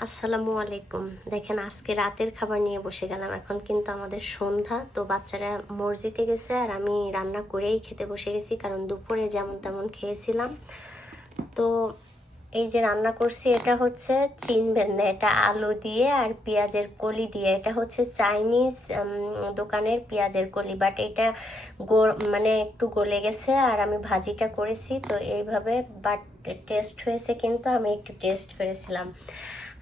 আসসালামু আলাইকুম। দেখেন, আজকে রাতের খাবার নিয়ে বসে গেলাম। এখন কিন্তু আমাদের সন্ধ্যা, তো বাচ্চারা মসজিদে গেছে আর আমি রান্না করেই খেতে বসে গেছি, কারণ দুপুরে যেমন তেমন খেয়েছিলাম। তো এই যে রান্না করছি, এটা হচ্ছে চিনবেন না এটা আলু দিয়ে আর পেঁয়াজের কলি দিয়ে। এটা হচ্ছে চাইনিজ দোকানের পেঁয়াজের কলি বাট এটা গো- মানে একটু গলে গেছে আর আমি ভাজিটা করেছি। তো এইভাবে বাট টেস্ট হয়েছে, কিন্তু আমি একটু টেস্ট করেছিলাম।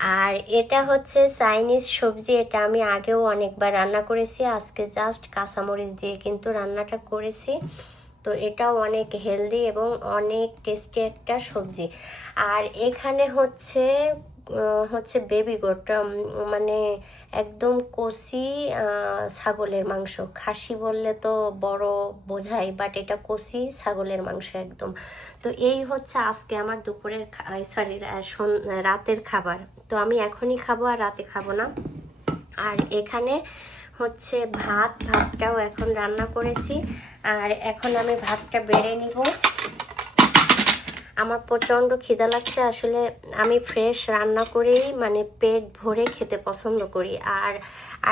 আর এটা হচ্ছে চাইনিজ সবজি, এটা আমি আগেও অনেকবার রান্না করেছি, আজকে জাস্ট কাঁচামরিচ দিয়ে কিন্তু রান্নাটা করেছি। তো এটাও অনেক হেলদি এবং অনেক টেস্টি একটা সবজি। আর এখানে হচ্ছে হচ্ছে বেবি গোট মানে একদম কষি ছাগলের মাংস। খাসি বললে তো বড় বোঝাই বাট এটা কষি ছাগলের মাংস একদম। তো এই হচ্ছে আজকে আমার দুপুরের সরি রাতের খাবার। তো আমি এখনই খাব আর রাতে খাব না। আর এখানে হচ্ছে ভাত, ভাতটাও এখন রান্না করেছি। আর এখন আমি ভাতটা বেড়ে নিব। আমার প্রচণ্ড খিদা লাগছে। আসলে আমি ফ্রেশ রান্না করেই মানে পেট ভরে খেতে পছন্দ করি। আর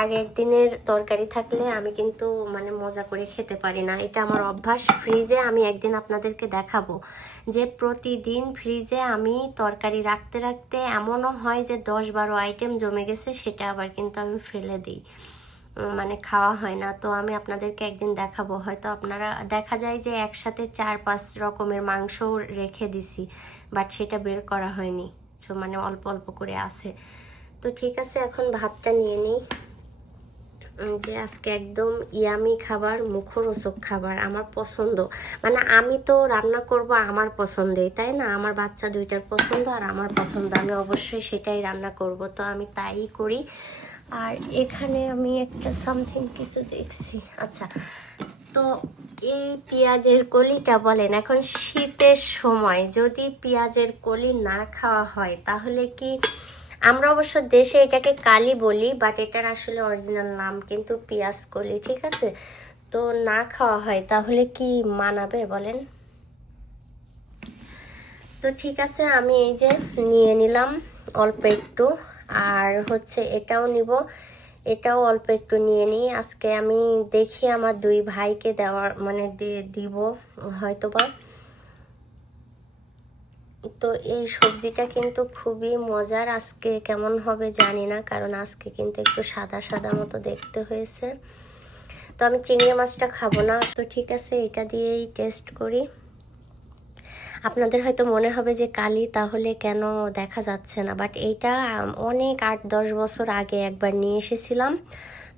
আগের দিনের তরকারি থাকলে আমি কিন্তু মানে মজা করে খেতে পারি না। এটা আমার অভ্যাস। ফ্রিজে আমি একদিন আপনাদেরকে দেখাবো যে প্রতিদিন ফ্রিজে আমি তরকারি রাখতে রাখতে এমনও হয় যে দশ বারো আইটেম জমে গেছে, সেটা আবার কিন্তু আমি ফেলে দিই। মানে খাওয়া হয় না। তো আমি আপনাদেরকে একদিন দেখাবো। হয়তো আপনারা, দেখা যায় যে একসাথে চার পাঁচ রকমের মাংস রেখে দিছি, বাট সেটা বের করা হয়নি। সো মানে অল্প অল্প করে আছে। তো ঠিক আছে, এখন ভাতটা নিয়ে নিই। যে আজকে একদম ইয়ামি খাবার, মুখরোচক খাবার, আমার পছন্দ। মানে আমি তো রান্না করব আমার পছন্দেই তাই না? আমার বাচ্চা দুইটার পছন্দ আর আমার পছন্দ, আমি অবশ্যই সেটাই রান্না করব। তো আমি তাই করি। আর এখানে আমি একটা সামথিং কিছু দেখছি। আচ্ছা তো এই পেঁয়াজের কলিটা বলেন, এখন শীতের সময় যদি পেঁয়াজের কলি না খাওয়া হয়, তাহলে কি আমরা অবশ্য দেশে এটাকে কালি বলি বাট এটার আসলে অরিজিনাল নাম কিন্তু পেঁয়াজ কলি, ঠিক আছে? তো না খাওয়া হয়, তাহলে কি মানাবে বলেন? তো ঠিক আছে, আমি এই যে নিয়ে নিলাম, অল্প একটু। আর হচ্ছে এটাও নিব। এটাও অল্প একটু নিয়ে নিই। আজকে আমি দেখি আমার দুই ভাইকে দেওয়ার মানে দিব হয়তোবা। তো এই সবজিটা কিন্তু খুবই মজার। আজকে কেমন হবে জানি না, কারণ আজকে কিন্তু একটু সাদা সাদা মতো দেখতে হয়েছে। তো আমি চিংড়ি মাছটা খাব না। তো ঠিক আছে, এটা দিয়েই টেস্ট করি। আপনাদের হয়তো মনে হবে যে, কালি, তাহলে কেন দেখা যাচ্ছে না? বাট এইটা অনেক আট, দশ বছর আগে একবার নিয়ে এসেছিলাম।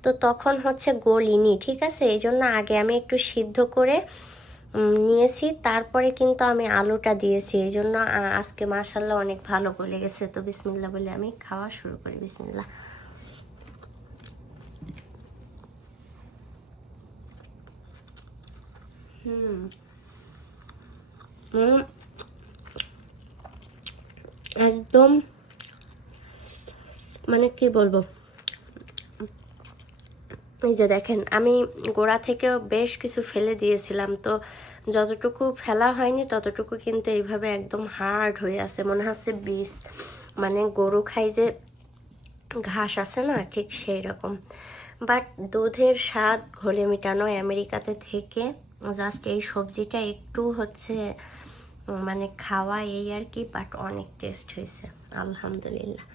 তো তখন হচ্ছে গলিনি, ঠিক আছে? এই জন্য আগে আমি একটু সিদ্ধ করে নিয়েছি। তারপরে কিন্তু আমি আলুটা দিয়েছি। এই জন্য আজকে মাসাল্লাহ অনেক ভালো গলে গেছে। তো বিসমিল্লা বলে আমি খাওয়া শুরু করি বিসমিল্লা হুম। হুম। একদম মানে কি বলব? এই যে দেখেন, আমি গোড়া থেকেও বেশ কিছু ফেলে দিয়েছিলাম। তো যতটুকু ফেলা হয়নি, ততটুকু কিন্তু এইভাবে একদম হার্ড হয়ে আছে। মনে হচ্ছে বিষ মানে গরু খাই যে ঘাস আছে না, ঠিক সেই রকম। বাট দুধের স্বাদ ঘোলে মেটানো আমেরিকাতে থেকে জাস্ট এই সবজিটা একটু হচ্ছে মানে খাওয়া এই আর কি বাট অনেক টেস্ট হয়েছে, আলহামদুলিল্লাহ।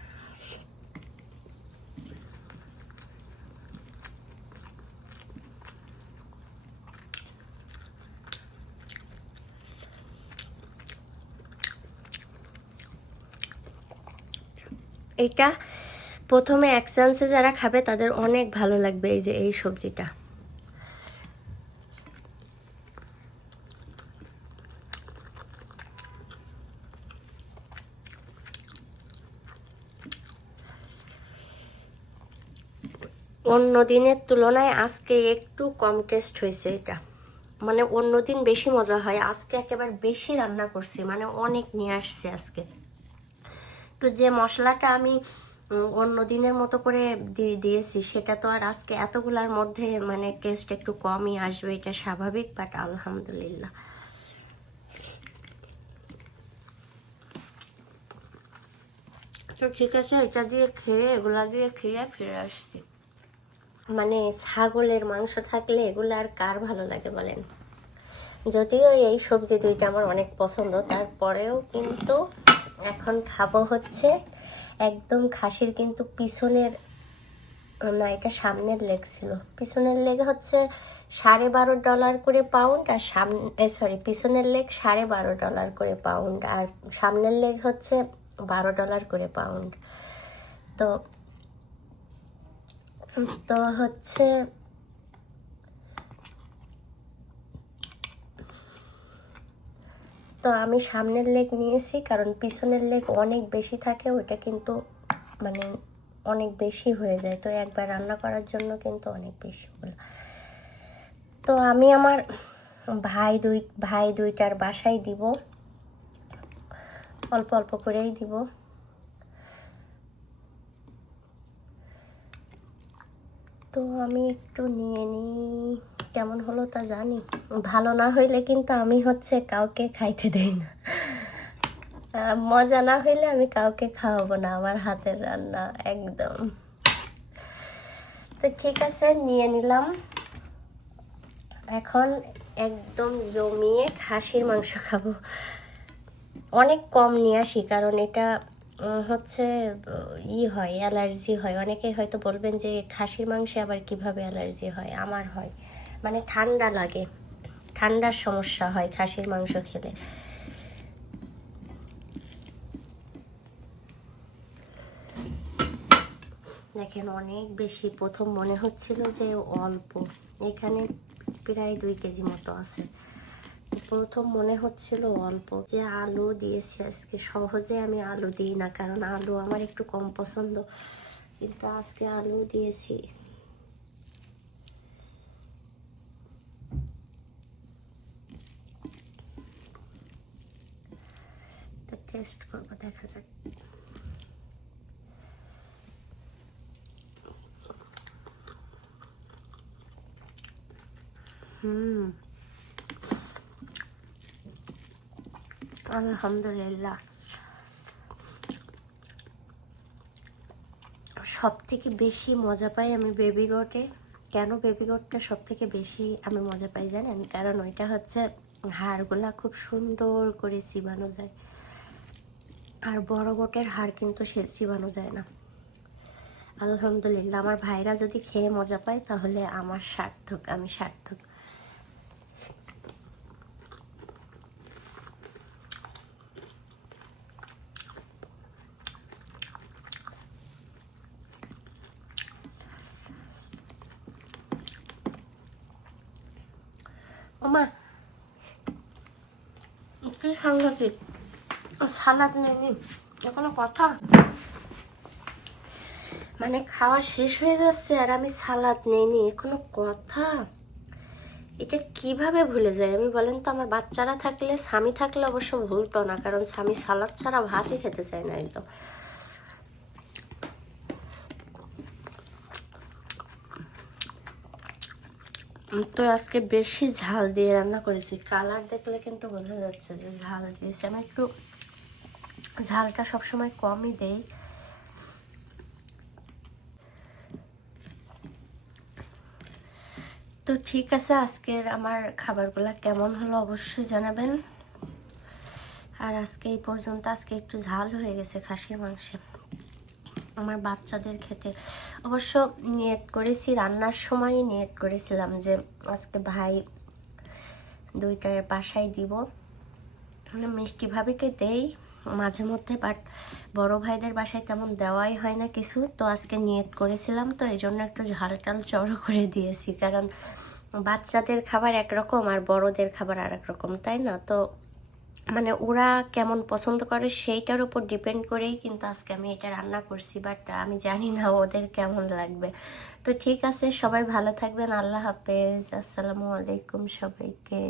এটা প্রথমে এক চান্সে যারা খাবে, তাদের অনেক ভালো লাগবে এই যে, এই সবজিটা। অন্য দিনের তুলনায় আজকে একটু কম টেস্ট হয়েছে এটা। মানে অন্য দিন বেশি মজা হয়, আজকে একেবারে বেশি রান্না করছি মানে অনেক নিয়ে আসছে আজকে। তো যে মশলাটা আমি অন্য দিনের মতো করে দিয়ে দিয়েছি, সেটা তো আর আজকে এতগুলার মধ্যে মানে টেস্ট একটু কমই আসবে, এটা স্বাভাবিক বাট আলহামদুলিল্লাহ। তো ঠিক আছে, এটা দিয়ে খেয়ে, এগুলা দিয়ে খেয়ে ফিরে আসছি। মানে ছাগলের মাংস থাকলে এগুলো আর কার ভালো লাগে বলেন? যদিও এই সবজি দুইটা আমার অনেক পছন্দ, তারপরেও কিন্তু এখন খাব হচ্ছে একদম খাসির কিন্তু পিছনের, না, এটা সামনের লেগ ছিল। পিছনের লেগ হচ্ছে সাড়ে বারো ডলার করে পাউন্ড আর সামনে সরি পিছনের লেগ সাড়ে বারো ডলার করে পাউন্ড আর সামনের লেগ হচ্ছে বারো ডলার করে পাউন্ড তো তো হচ্ছে তো আমি সামনের লেগ নিয়েছি, কারণ পিছনের লেগ অনেক বেশি থাকে, ওইটা কিন্তু মানে অনেক বেশি হয়ে যায়। তো একবার রান্না করার জন্য কিন্তু অনেক বেশি হলো। তো আমি আমার ভাই দুই, ভাই দুইটার বাসায় দিব। অল্প অল্প করেই দিব। তো আমি একটু নিয়ে নিই। কেমন হলো তা জানি। ভালো না হইলে কিন্তু আমি হচ্ছে কাউকে খাইতে দেই না। মজা না হইলে আমি কাউকে খাওয়াবো না আমার হাতের রান্না, একদম। তো ঠিক আছে, নিয়ে নিলাম। এখন একদম জমিয়ে খাসির মাংস খাব। অনেক কম নিয়ে আসি, কারণ এটা হচ্ছে ই হয়, অ্যালার্জি হয়। অনেকেই হয়তো বলবেন যে খাসির মাংসে আবার কীভাবে অ্যালার্জি হয়? আমার হয়। মানে ঠান্ডা লাগে। ঠান্ডার সমস্যা হয় খাসির মাংস খেলে। দেখেন, অনেক বেশি। প্রথম মনে হচ্ছিল যে অল্প। এখানে প্রায় দুই কেজি মতো আছে। প্রথম মনে হচ্ছিল অল্প যে আলু দিয়েছি আজকে। সহজে আমি আলু দিই না, কারণ আলু আমার একটু কম পছন্দ। কিন্তু আজকে আলু দিয়েছি। টেস্ট করব, দেখা যাক। হুম। আলহামদুলিল্লাহ। সব থেকে বেশি মজা পাই আমি বেবি গোটে কেন বেবি গোটটা সব থেকে বেশি আমি মজা পাই জানেন? কারণ ওইটা হচ্ছে হাড়গুলা খুব সুন্দর করে চিবানো যায়। আর বড় গোটের হাড় কিন্তু সে চিবানো যায় না। আলহামদুলিল্লাহ, আমার ভাইরা যদি খেয়ে মজা পায় তাহলে আমার সার্থক, আমি সার্থক। ওমা কি সাংঘাতিক। সালাদ নেই এখনও কথা। মানে খাওয়া শেষ হয়ে যাচ্ছে আর আমি সালাদ নেইনি এখনও কথা। এটা কীভাবে ভুলে যায় আমি বলেন তো, আমার বাচ্চারা থাকলে, স্বামী থাকলে অবশ্য ভুলতো না, কারণ স্বামী সালাদ ছাড়া ভাতই খেতে চায় না একদম। তো আজকে বেশি ঝাল দিয়ে রান্না করেছি। কালার দেখলে কিন্তু বোঝা যাচ্ছে যে ঝাল দিয়েছি। আমি একটু ঝালটা সবসময় কমই দেই। তো ঠিক আছে, আজকের আমার খাবারগুলো কেমন হলো অবশ্যই জানাবেন। আর আজকে এই পর্যন্ত, আজকে একটু ঝাল হয়ে গেছে খাসির মাংসে। আমার বাচ্চাদের খেতে। অবশ্য নিয়ত করেছি, রান্নার সময় নিয়ত করেছিলাম যে আজকে ভাই দুইটার বাসায় দিব। মিষ্টি ভাবিকে দেই মাঝে মধ্যে বাট বড় ভাইদের বাসায় তেমন দেওয়াই হয় না কিছু। তো আজকে নিয়ত করেছিলাম, তো এই জন্য একটু ঝাল টাল চড়ো করে দিয়েছি। কারণ বাচ্চাদের খাবার একরকম আর বড়দের খাবার আর রকম, তাই না? তো মানে ওরা কেমন পছন্দ করে সেইটার উপর ডিপেন্ড করেই কিন্তু আজকে আমি এটা রান্না করছি বাট আমি জানি না ওদের কেমন লাগবে। তো ঠিক আছে, সবাই ভালো থাকবেন, আল্লাহ হাফেজ, আসসালামু আলাইকুম সবাইকে।